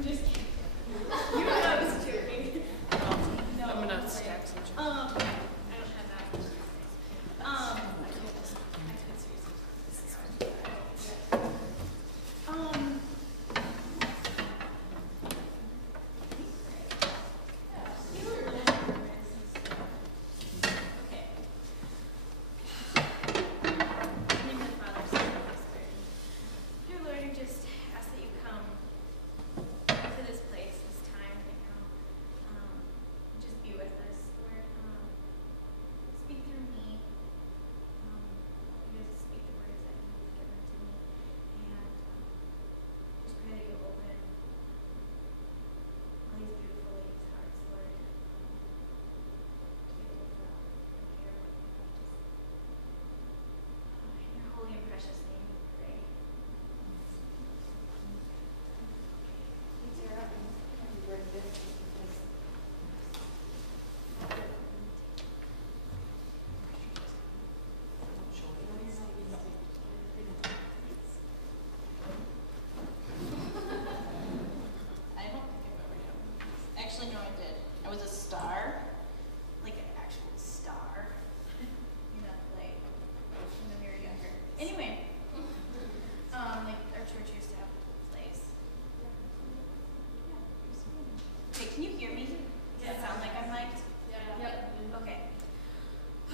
Just kidding. You know I was joking. No, I'm gonna stack some chips. I don't have that much. I could seriously. Okay. In the name of the Father, Son, and Holy Spirit. Dear Lord, I just ask that you come to this place, this time right now. Just be with us, Lord. Speak through me. You just speak the words that you've given to me. And just pray that you open all these beautiful ladies' hearts, Lord. To be able to hear what you have to say. In your holy and precious name we pray. I don't think I've ever done this. Actually, no, I did. I was a star, like an actual star. You know, like when we were younger. Anyway, like our church used to have plays. Yeah, it was fun. Okay, can you hear me? Does it sound like I'm mic'd? Okay.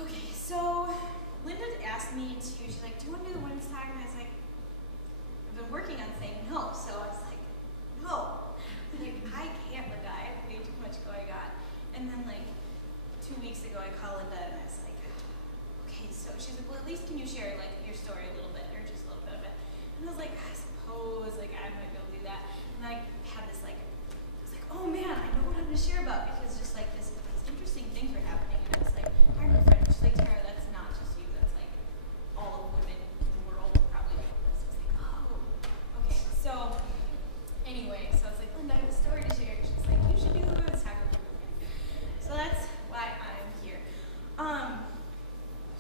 Okay, so Linda asked me to, she's like, do you want to do the women's talk? And I was like, I've been working on saying no, so I was like, no. Like, I can't, Linda, I have way too much going on. And then like 2 weeks ago I called Linda and I was like, okay, so she's like, well, at least can you share like your story a little bit, or just a little bit of it? And I was like, I suppose like I might be able to do that. And I had this like, I was like, oh man, I know what I'm gonna share about, because just like these interesting things were happening. And I was like, I have a friend, she's like, Tara, that's not just you, that's like all of women in the world probably like this. I was like, oh, okay. So anyway, so I was like, Linda, I have a story to share. She's like, you should do the women's talk with me. So that's why I'm here.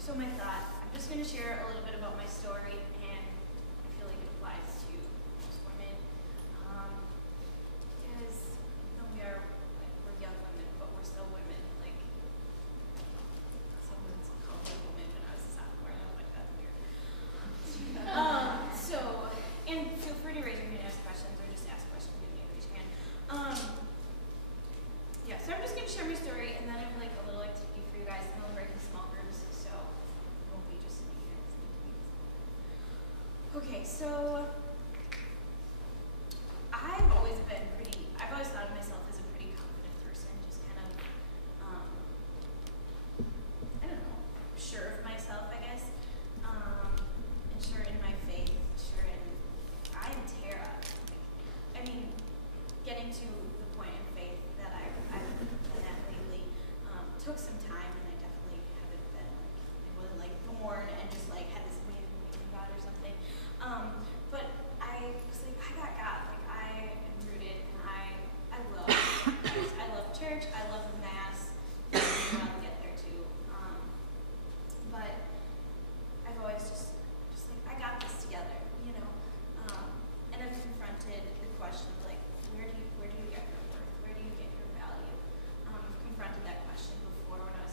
So my thought, I'm just gonna share a little bit about my story, and I feel like it applies to most women. Because you know, we're young women, but we're still women. Like someone's called me a woman when I was a sophomore, and I was like, that's weird. And feel free to raise your hand and ask questions, or just ask questions if you raise your hand. Yeah, so I'm just gonna share my story, and then I have like a little activity for you guys, and I'll break in small groups, so it won't be just sitting here listening to me. Okay, so I've always thought of myself as a pretty confident person, just kind of, I don't know, sure of myself, I guess, and sure in my faith, sure in, I'm Tara. I mean, getting to the point in faith that I've been at lately took some time, and I definitely haven't been like, I wasn't like born and just like had this amazing God or something. But I was like, I got God. Like I am rooted, and I love church. I love mass. I want to get there too. But I've always just like, I got this together, you know. And I've confronted the question of like, where do you get your worth? Where do you get your value? I've confronted that question before when I was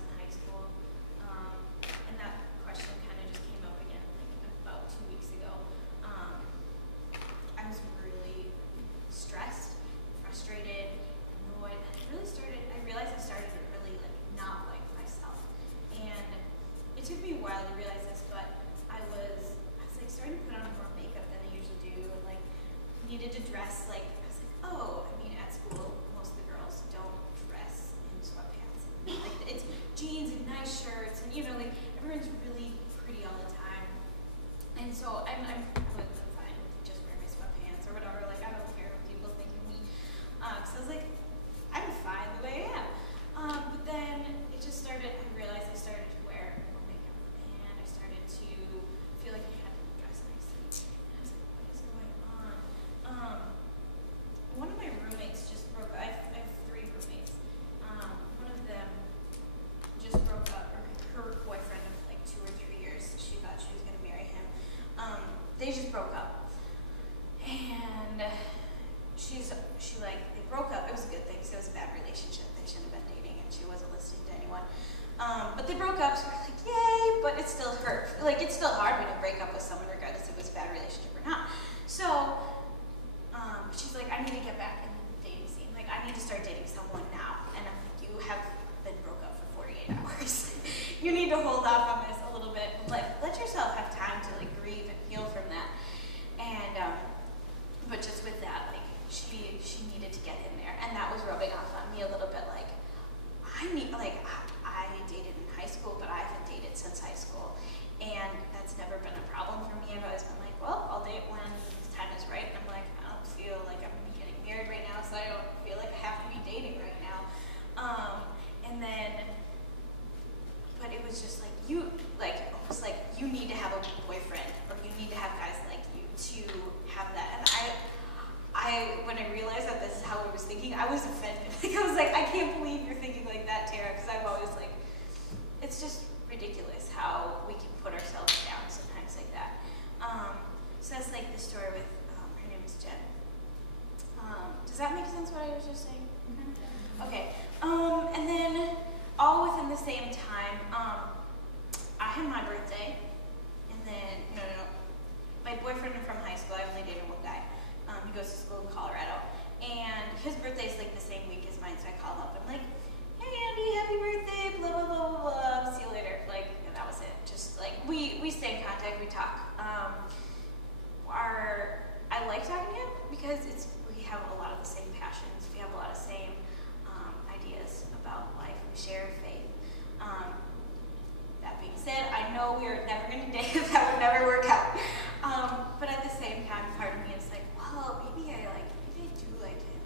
like, they broke up. It was a good thing, because it was a bad relationship. They shouldn't have been dating, and she wasn't listening to anyone. But they broke up, so we're like, yay, but it still hurt. Like, it's still hard when you break up with someone, regardless if it was a bad relationship or not. So, she's like, I need to get back in the dating scene. Like, I need to start dating someone now. And I'm like, you have been broke up for 48 hours. You need to hold off on this a little bit. Let yourself have time to, like, grieve and heal from that. And, but just with that, like, she needed to get in there. And that was rubbing off on me a little bit, like, I dated in high school, but I haven't dated since high school. And that's never been a problem for me. I've always been like, well, I'll date when the time is right. And I'm like, I don't feel like I'm going to be getting married right now, so I don't feel like I have to be dating right now. And then, but it was just like, almost like you need to have a boyfriend, or you need to have guys like you to have that. And when I realized that this is how I was thinking, I was offended. Like, I was like, I can't believe you're thinking like that, Tara, because I've always like, it's just ridiculous how we can put ourselves down sometimes like that. So that's like the story with, her name is Jen. Does that make sense what I was just saying? Mm-hmm. Okay. And then all within the same time, I had my birthday, and then, no, my boyfriend from high school, I only dated one guy. He goes to school in Colorado, and his birthday is like the same week as mine, so I call him up and I'm like, hey Andy, happy birthday, blah, blah, blah, blah, blah, see you later. Like, and that was it. Just like, we stay in contact, we talk. I like talking to him because we have a lot of the same passions, we have a lot of same ideas about life, we share faith. That being said, I know we are never going to date, that would never work out. But at the same time, part of me is like, well, maybe I do like him.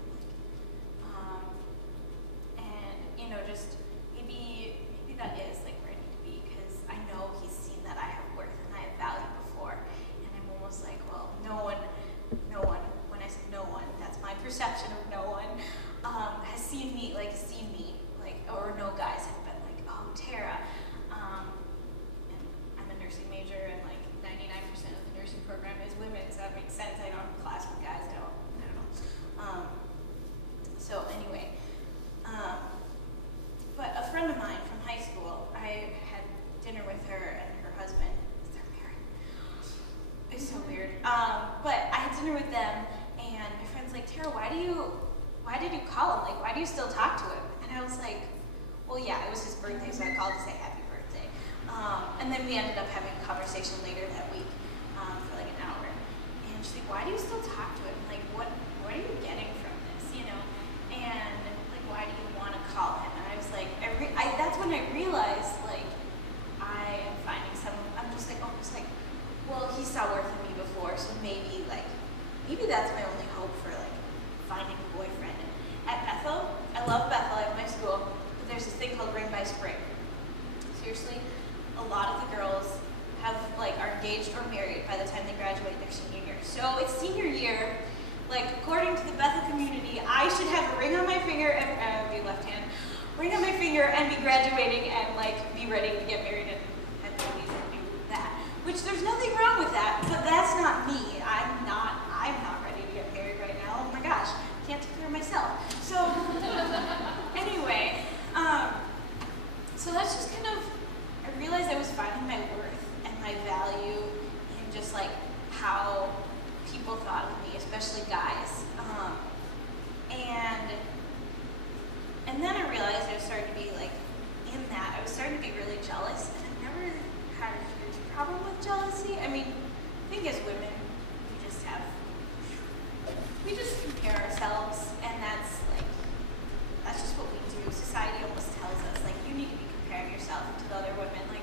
And, just maybe that is like where I need to be, because I know he's seen that I have worth and I have value before. And I'm almost like, well, no one, when I say no one, that's my perception of no one, has seen me, or no guys have been like, oh, Tara. And I'm a nursing major, and like 99% of the nursing program is women, so that makes sense. I don't have a class with guys, I don't know. So anyway, but a friend of mine from high school, I had dinner with her and her husband. They're married. It's so weird. But I had dinner with them, and my friend's like, Tara, why did you call him? Like, why do you still talk to him? And I was like, well, yeah, it was his birthday, so I called to say happy birthday. And then we ended up having a conversation later that week for like an hour. And she's like, why do you still talk to him? Like, what are you getting from this, And like, why do you want to call him? And I was like, that's when I realized, like, I am finding someone, I'm just like, almost like, well, he saw worth in me before, so maybe that's my only hope for like finding a boyfriend. And at Bethel, I love Bethel at my school, but there's this thing called Ring by Spring. Seriously, a lot of the girls are engaged or married by the time they graduate their senior year. So it's senior year, like according to the Bethel community, I should have a ring on my finger and be left hand, ring on my finger and be graduating and like be ready to get married and have babies and do that. Which there's nothing wrong with that, but that's not me. I'm not ready to get married right now. Oh my gosh, can't take care of myself. So anyway, so that's just kind of, I realized I was finding my worth and my value in just like how people thought of me, especially guys. And then I realized I was starting to be like, in that, I was starting to be really jealous, and I've never had a huge problem with jealousy. I mean, I think as women, we just compare ourselves, and that's just what we do. Society almost tells us, like, you need to be comparing yourself to the other women, like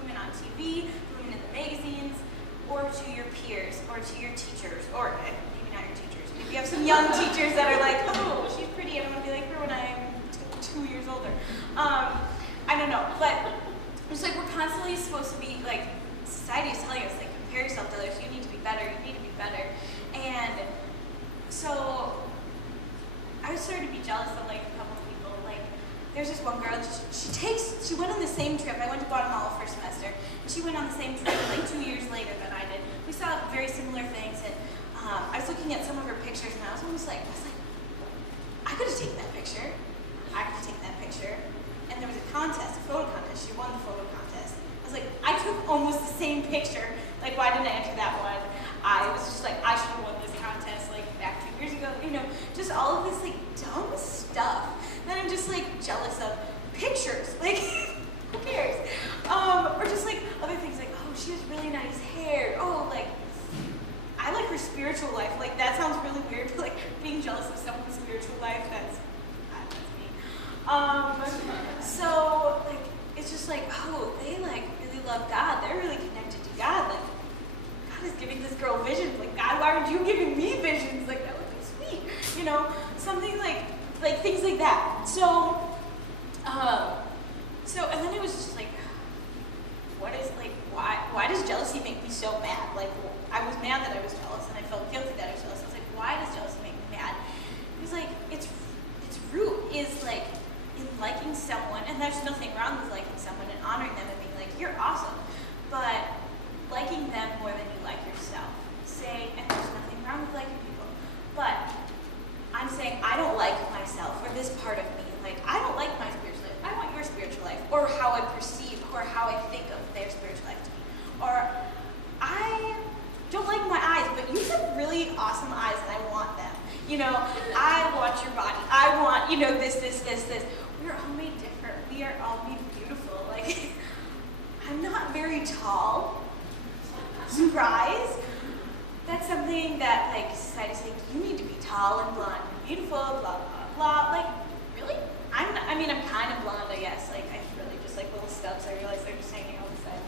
women on TV, women in the magazines, or to your peers, or to your teachers, or maybe not your teachers. Maybe you have some young teachers that are like, oh, she's pretty, and I'm gonna be like her when I'm 2 years older. I don't know, but it's like we're constantly supposed to be, like, society is telling us, like, compare yourself to others, you need to be better, you need to be better. And so I started to be jealous of like a couple of people. Like, there's this one girl, she went on the same trip. I went to Guatemala for a semester, and she went on the same trip like 2 years later than I did. We saw very similar things, and I was looking at some of her pictures, and I was picture. I could take that picture. And there was a contest, a photo contest. She won the photo contest. I was like, I took almost the same picture. Like, why didn't I enter that one? I was just like, I should have won this contest like back 2 years ago. You know, just all of this like dumb stuff. Then I'm just like jealous of pictures. Like, who cares? Or just like other things like, oh, she has really nice hair. Oh, like, I like her spiritual life. Like, that sounds really weird, but like being jealous of someone's spiritual life, that's me. So like, it's just like, oh, they like really love God. They're really connected to God. Like, God is giving this girl visions. Like, God, why aren't you giving me visions? Like, that would be sweet. You know, something like things like that. So, and then it was just like, why does jealousy make me so mad? Like, I was mad that I was jealous, and I felt guilty that I was jealous. I was like, why does jealousy make me mad? It was like, its root is like in liking someone, and there's nothing wrong with liking someone and honoring them and being like, you're awesome, but liking them more than you like yourself. And there's nothing wrong with liking people, but I'm saying I don't like myself or this part of me. Like, I don't like my spiritual life. I want your spiritual life, or how I perceive, or how I think of their spiritual life to me. Or I don't like my eyes, but you have really awesome eyes, and I want them. You know, I want your body. I want, you know, this. We're all made different. We are all made beautiful. Like, I'm not very tall. Surprise. That's something that, like, society's like, you need to be tall and blonde and beautiful, blah, blah, blah. Like, really? I'm kind of blonde, I guess. Like, I really just, like, little stubs. I realize they're just hanging out the side.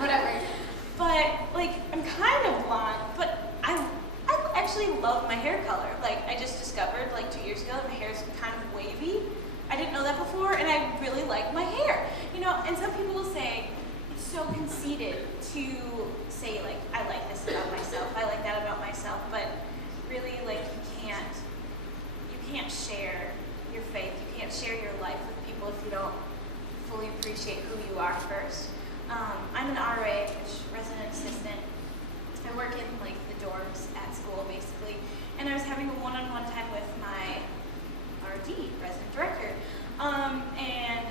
Whatever. But, like, I'm kind of blonde, but I actually love my hair color. Like, I just discovered, like, 2 years ago that my hair is kind of wavy. I didn't know that before, and I really like my hair. You know, and some people will say, it's so conceited to say, like, I like this about myself, I like that about myself, but really, like, you can't share your faith, you can't share your life with people if you don't fully appreciate who you are first. I'm an RA, resident assistant. I work in, like, the dorms at school, basically, and I was having a one-on-one time with my RD, resident director, and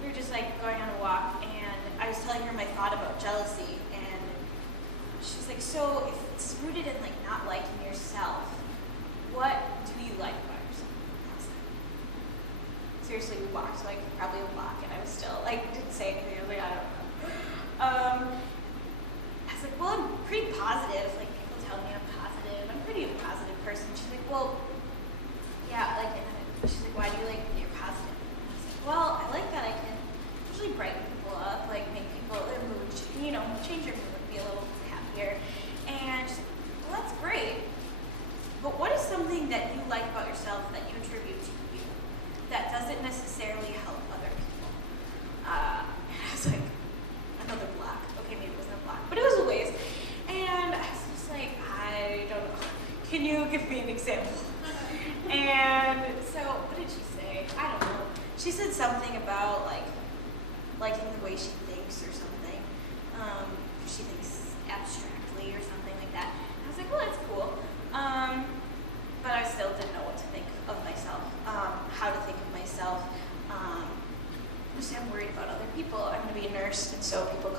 we were just, like, going on a walk, and I was telling her my thought about jealousy, and she's like, so if it's rooted in, like, not liking yourself, what do you like about yourself? I was like, seriously, we walked, so I could probably walk, and I was still, like, didn't say anything. I was like, I don't know. I was like, well, I'm pretty positive. Like, people tell me I'm positive. I'm pretty a positive person. She's like, well, yeah, like, and she's like, why do you like that you're positive? And I was like, well, I like that I can usually brighten people up, like, make people, their mood, you know, change your mood, be a little happier. And she's like, well, that's great. But what is something that you like about yourself that you attribute to you that doesn't necessarily help other people? And I was like, another block. Okay, maybe it wasn't a block, but it was a ways. And I was just like, I don't know. Can you give me an example? And so, what did she say? I don't know. She said something about, like, liking the way she thinks or something. She thinks abstractly or something like that. And I was like, well, that's cool. But I still didn't know what to think of myself, how to think of myself. I'm worried about other people. I'm going to be a nurse, and so people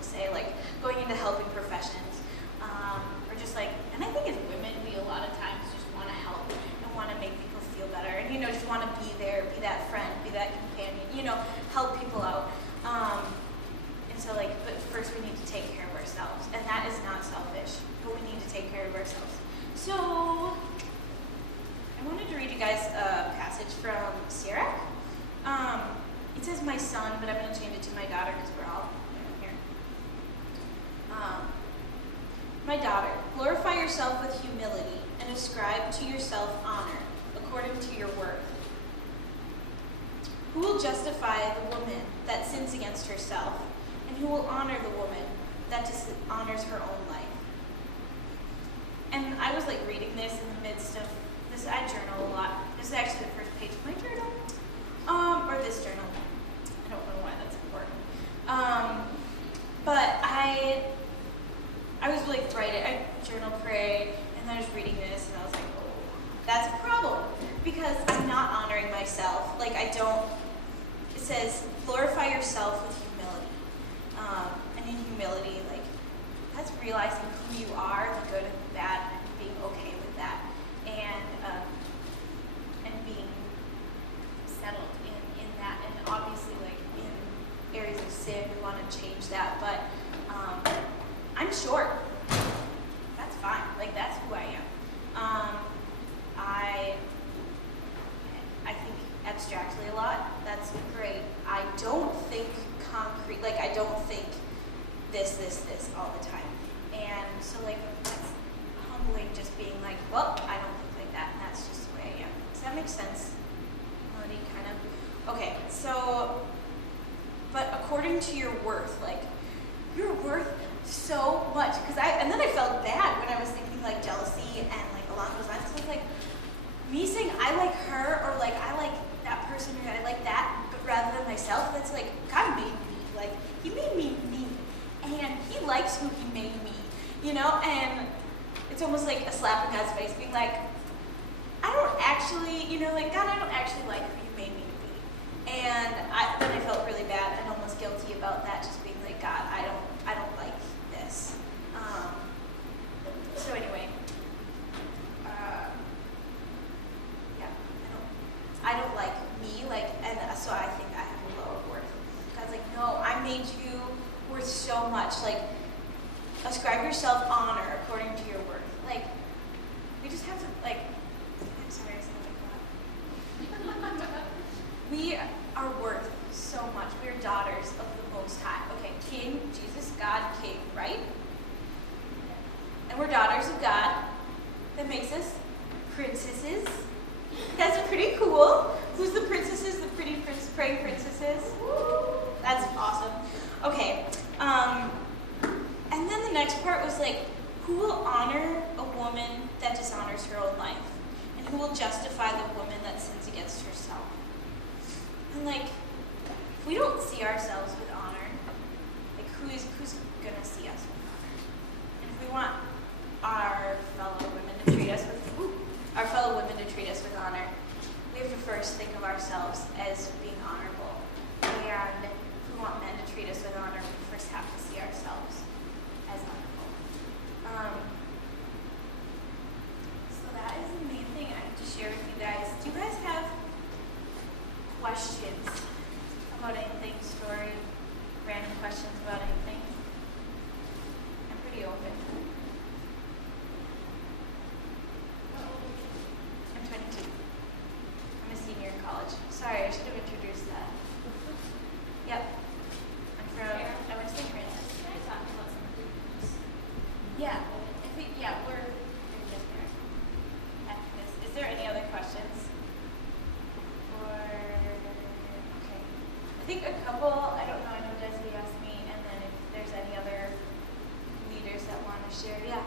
say, like, going into helping professions, or just like, and I think as women, we a lot of times just want to help and want to make people feel better, and, you know, just want to be there, be that friend, be that companion, you know, help people out. And so, like, but first we need to take care of ourselves, and that is not selfish, but we need to take care of ourselves. So, I wanted to read you guys a passage from Sirach. It says my son, but I'm going to change it to my daughter because we're all here. My daughter, glorify yourself with humility and ascribe to yourself honor according to your worth. Who will justify the woman that sins against herself, and who will honor the woman that dishonors her own life? And I was, like, reading this in the midst of this. I journal a lot. This is actually the first page of my journal, or this journal. I don't know why that's important. But I was, like, writing. I journal, pray, and then I was reading this, and I was like, oh, that's a problem. because I'm not honoring myself. Like I don't, it says, glorify yourself with humility. And in humility, like, that's realizing who you are, the good and the bad, and being okay with that. And being settled in that. And obviously, like, in areas of sin, we want to change that. But I'm short. That's fine. Like, that's who I am. I think abstractly a lot. That's great. I don't think concrete, like I don't think this all the time. And so like that's humbling, just being like, well, I don't think like that, and that's just the way I am. Does that make sense? Melody, kind of? Okay, so, but according to your worth, like, you're worth so much. And then I felt bad when I was thinking like jealousy and like along those lines. So like, me saying I like her or like I like that person or I like that, but rather than myself, that's like, God made me. Like, he made me me. And he likes who he made me, you know? And it's almost like a slap in God's face, being like, I don't actually, you know, like, God, I don't actually like who you made me to be. And then I felt really bad and almost guilty about that, just being like, God, I don't like this. So anyway, I don't like me, like, and so I think I have a lower worth. God's like, no, I made you worth so much. Like, ascribe yourself honor according to your worth. Like, we just have to, like, I'm sorry I said like that. We are worth so much. We are daughters of the Most High. Okay, King, Jesus, God, King, right? And we're daughters of God. That makes us princesses. That's pretty cool. Who's the princesses? The pretty praying princesses? That's awesome. Okay. And then the next part was like, who will honor a woman that dishonors her own life? And who will justify the woman that sins against herself? And like, if we don't see ourselves with honor, like who's gonna see us with honor? And if we want our fellow women to treat us with honor, we have to first think of ourselves as being honorable. And if we want men to treat us with honor, we first have to see ourselves as honorable. So that is the main thing I have to share with you guys. Do you guys have questions about anything, story, random questions about anything? I'm pretty open. I'm 22. I'm a senior in college. Sorry, I should have introduced that. Yep. I went to St. Francis. Can I talk about some things? Yeah. We're just there after this. Is there any other questions? Okay. I think a couple, I don't know, I know Desiree asked me, and then if there's any other leaders that want to share, yeah.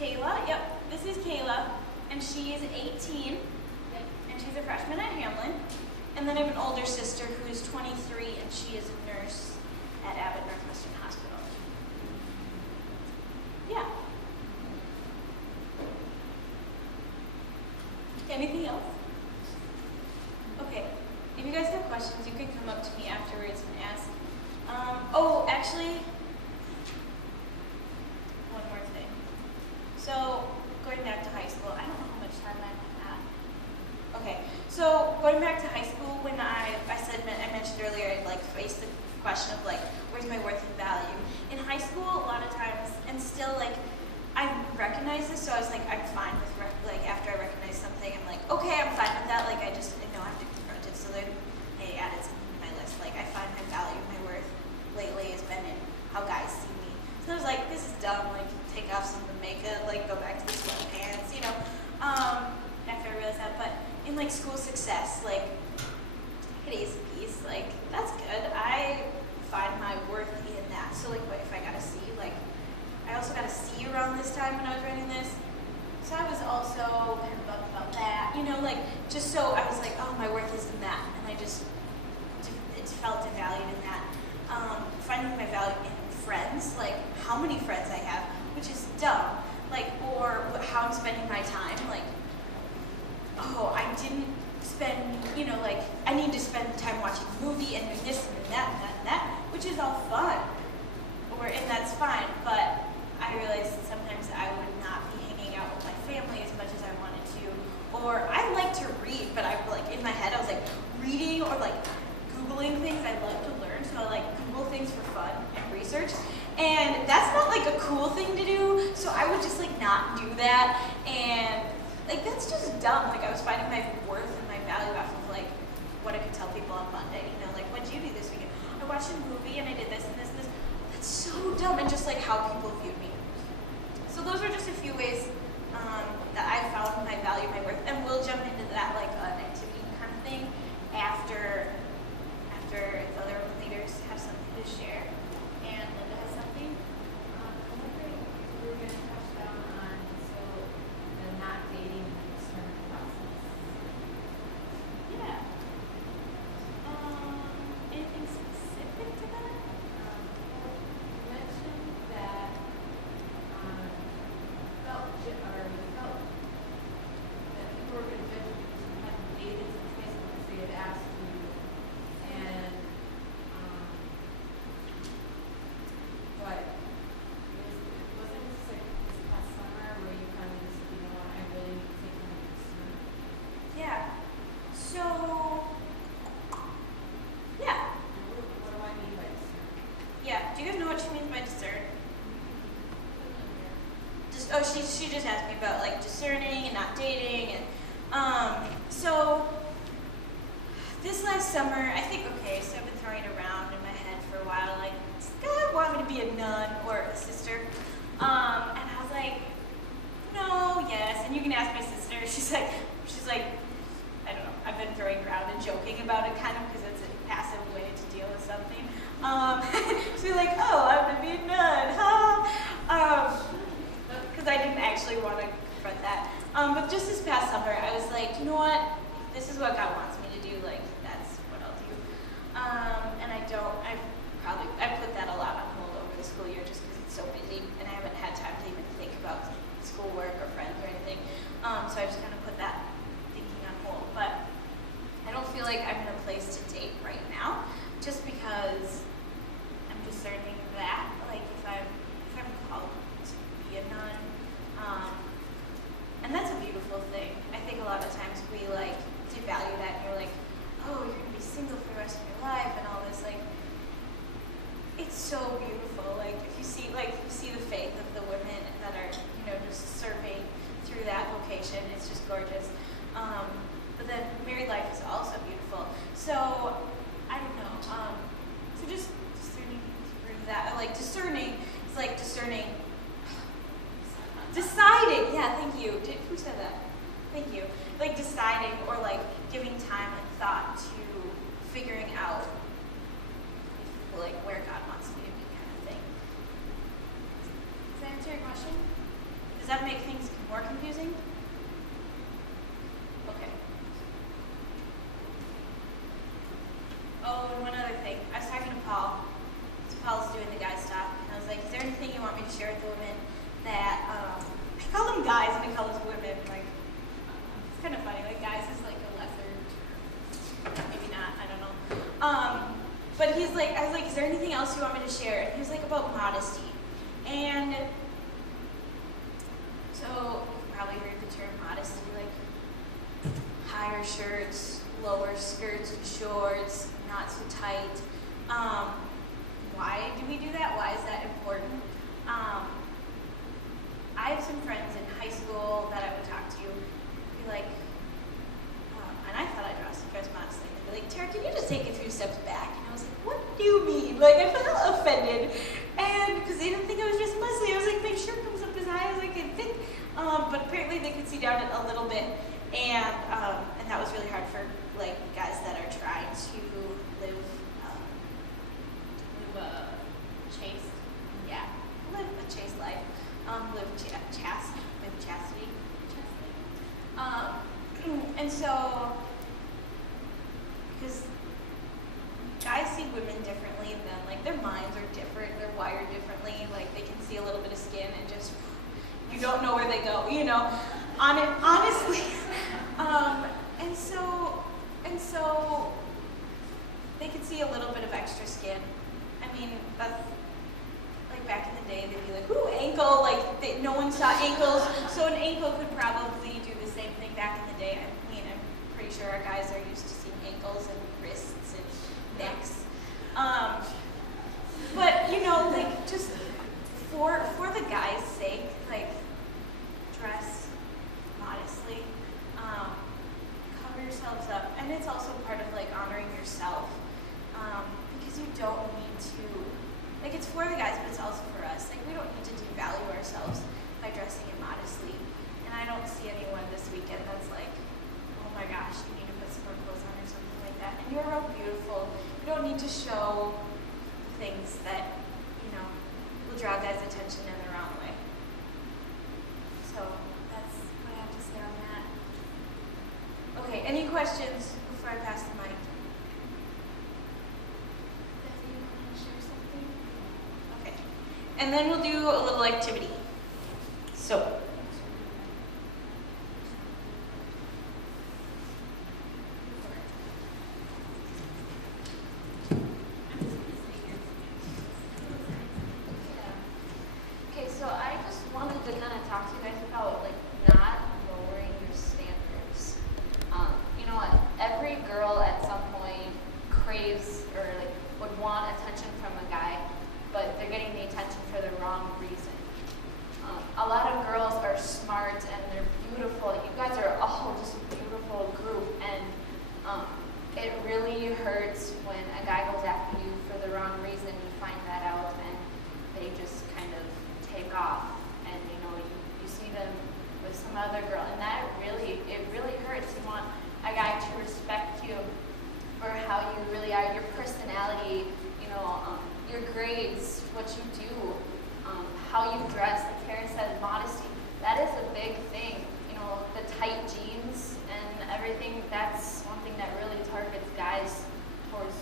Kayla, yep, this is Kayla, and she is 18, and she's a freshman at Hamlin. And then I have an older sister who is 23, and she is a nurse at Abbott Northwestern Hospital. Yeah. Anything else? Okay, if you guys have questions, you can come up to me afterwards and ask. Actually, one more thing. So, going back to high school, I don't know how much time I have. Okay, so going back to high school, when I mentioned earlier, I like faced the question of like, where's my worth and value? In high school, a lot of times, and still like, I recognize this, so I was like, I'm fine with like after I recognize something, I'm like, okay, I'm fine with that. Like I know I have to confront it. So then I added something to my list. Like I find my value, my worth lately has been in how guys see me. So I was like, this is dumb. Like take off some of the makeup, like go back to the sweatpants, you know. After I realized that, but in like school success, like hit A's and B's, like that's good. I find my worth in that. So like, what if I got a C? Like I also got a C around this time when I was writing this. So I was also kind of bummed about that, you know, like just so I was like, oh, my worth is in that, and I just felt devalued in that. Finding my value in friends, like how many friends I have, which is dumb. Like not do that. And like that's just dumb. Like I was finding my worth and my value off of like what I could tell people on Monday. You know, like what did you do this weekend? I watched a movie and I did this and this and this. That's so dumb, and just like how people viewed me. So those are just a few ways that I found my value, my worth, and we'll jump into that like an activity kind of thing after the other leaders have something to share. And Linda has something. I'm wondering if we were going to touch down on the not dating and discernment process. Yeah. Anything specific to that? You mentioned that you felt that people were going to judge you because you hadn't dated since high school because they had asked you, and but wasn't this like this past summer where you kind of just, you know what, I really need to take on this. Yeah. So, yeah. What do I mean by discernment? Yeah. Do you guys know what she means by discern? She just asked me about like discerning and not dating, and so this last summer I think so I've been throwing it around in my head for a while, like does God want me to be a nun or a sister? And I was like, no, yes. And you can ask my sister. She's like I don't know. I've been throwing around and joking about it kind of because it's a passive way to deal with something. She's like, oh, I'm gonna be a nun, huh? Because I didn't actually want to confront that. But just this past summer, I was like, you know what? This is what God wants me to do. Like, that's what I'll do. And I put that a lot on hold over the school year just because it's so busy and I haven't had time to even think about schoolwork or friends or anything. So I just kind of put that thinking on hold. But I don't feel like I'm in a place to date right now, just because I'm discerning that, like if I'm called to be a nun. And that's a beautiful thing. I think a lot of times we like devalue that and you're like, oh, you're gonna be single for the rest of your life and all this. Like, it's so beautiful. Like if you see the faith of the women that are, you know, just serving through that vocation, it's just gorgeous. But then married life is also beautiful. So I don't know. So just discerning through that, like discerning. It's like discerning. Deciding, yeah, thank you. Who said that? Thank you. Like deciding or like giving time and thought to figuring out like where God wants me to be kind of thing. Does that answer your question? Does that make things more confusing? Okay. Oh, and one other thing. I was talking to Paul. So Paul's doing the guy stuff. And I was like, is there anything you want me to share with the women that, I call them guys and I call them women, like, it's kind of funny, like guys is like a lesser term, maybe not, I don't know. But he's like, I was like, is there anything else you want me to share? And he was like, about modesty. And so, you've probably heard the term modesty, like higher shirts, lower skirts and shorts, not so tight. Why do we do that? Why is that important? I have some friends in high school that I would talk to, be like, and I thought I dressed modestly. They'd be like, Tara, can you just take a few steps back? And I was like, what do you mean? Like, I felt offended. And because they didn't think I was dressed modestly, I was like, my shirt comes up as high as I can fit. But apparently they could see down it a little bit. And that was really hard for, like, guys that are trying to live chaste. Yeah, live a chaste life. Live with chastity. And so, because guys see women differently than, like, their minds are different, they're wired differently, like, they can see a little bit of skin and just, you don't know where they go, you know, honestly. And so, they could see a little bit of extra skin. I mean, that's, like back in the day, they'd be like, ooh, ankle, like no one saw ankles, so an ankle could probably do the same thing back in the day. I mean, I'm pretty sure our guys are used to seeing ankles and wrists and necks. But, you know, like, just for the guy's sake, like, questions before I pass the mic? Bethany, you want to share something? Okay. And then we'll do a little activity. So, Okay, so I just wanted to kind of talk to you guys about like not lowering your standards. You know, every girl at some point craves or like would want attention from a guy, but they're getting the attention for the wrong reason. A lot of girls are smart and they're beautiful. You guys are all just a beautiful group, and it really hurts when a guy goes after you for the wrong reason. You find that out, and they just kind of take off, and you know you see them with some other girl, and that really hurts. You want a guy to respect you for how you really are, your personality, you know, your grades, what you do, how you dress. Like Karen said, modesty. That is a big thing. You know, the tight jeans and everything. That's one thing that really targets guys towards,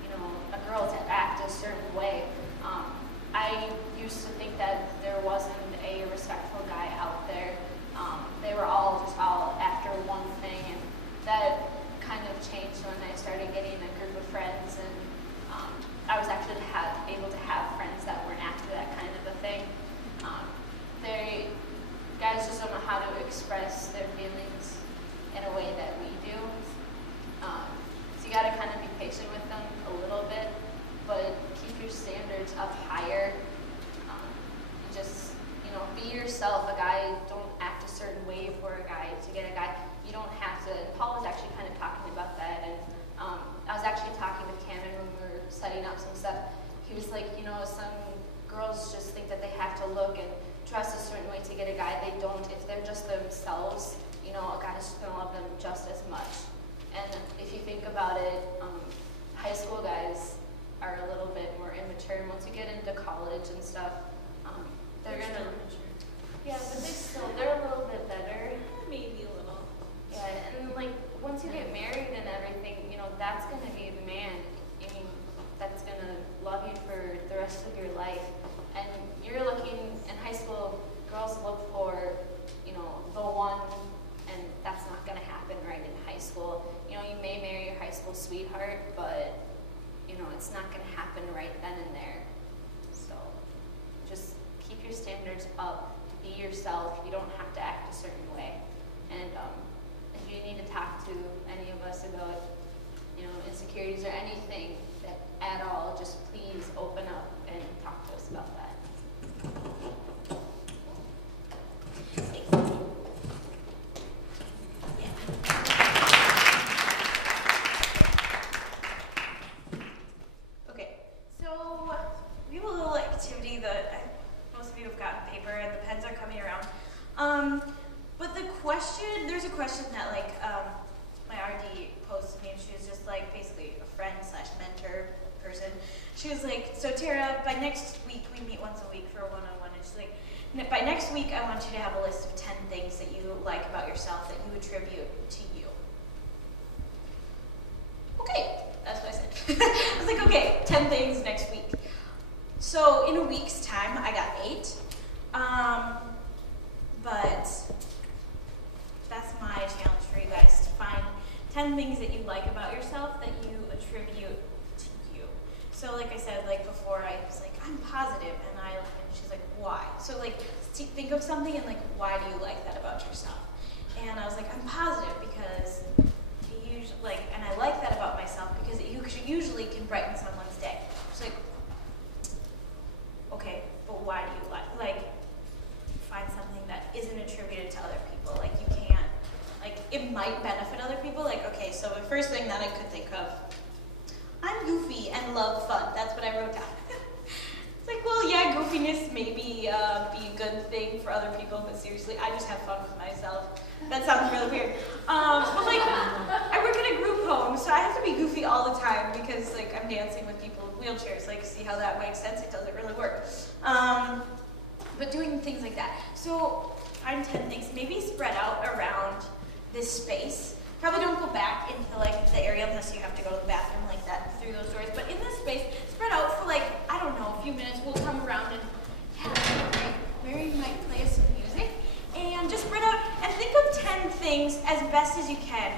you know, a girl to act a certain way. I used to think that there wasn't a respectful guy out there. They were all after one thing, and that kind of changed when I started getting a group of friends, and I was actually able to have friends that weren't after that kind of a thing. Guys just don't know how to express their feelings in a way that we do. So you got to kind of be patient with them a little bit, but keep your standards up higher. You just, you know, be yourself. A guy, don't act a certain way for a guy. To get a guy, you don't have to. Paul was actually kind of talking about that, and I was actually talking with Cameron when we were setting up some stuff. He was like, you know, some girls just think that they have to look and dress a certain way to get a guy. They don't. If they're just themselves, you know, a guy's just gonna love them just as much. And if you think about it, high school guys are a little bit more immature. And once you get into college and stuff, they're gonna. Yeah, but they're a little bit better. Maybe a little. Yeah, and like once you get married and everything, you know, that's gonna be the man. I mean, that's gonna love you for the rest of your life. And you're looking in high school, girls look for, you know, the one, and that's not gonna happen right in high school. You know, you may marry your high school sweetheart, but you know, it's not gonna happen right then and there. So just keep your standards up, be yourself. You don't have to act a certain way. And if you need to talk to any of us about, you know, insecurities or anything that at all, just please open up and talk to us about that. Okay, so we have a little activity that most of you have gotten paper and the pens are coming around. But there's a question that like my RD posed to me, and she was just like basically a friend / mentor person. She was like, so Tara, by next week, we meet once a week for a one-on-one, and she's like, by next week I want you to have a list of 10 things that you like about yourself that you attribute to you. Okay, that's what I said. I was like, okay, 10 things next week. So in a week's time, I got 8. But that's my challenge for you guys, to find 10 things that you like about yourself that you attribute to you. So like I said, like before, I was like, I'm positive, and she's like, why? So like, think of something and like, why do you like that about yourself? And I was like, I'm positive because and I like that about myself because it usually can brighten someone's day. She's like, okay, but why do you like find something that isn't attributed to other people? Like you can't, like it might benefit other people. Like, okay, so the first thing that I could think of, I'm goofy and love fun. That's what I wrote down. It's like, well, yeah, goofiness may be a good thing for other people, but seriously, I just have fun with myself. That sounds really weird. But like, I work in a group home, so I have to be goofy all the time because like I'm dancing with people with wheelchairs. Like, see how that makes sense? It doesn't really work. But doing things like that. So find 10 things, maybe spread out around this space. Probably don't go back into like the area unless you have to go to the bathroom like that through those doors. But in this space, spread out for like, I don't know, a few minutes. We'll come around and Mary might play us some music. And just spread out and think of 10 things as best as you can.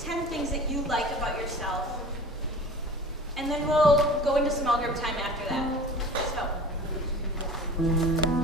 10 things that you like about yourself. And then we'll go into small group time after that. So.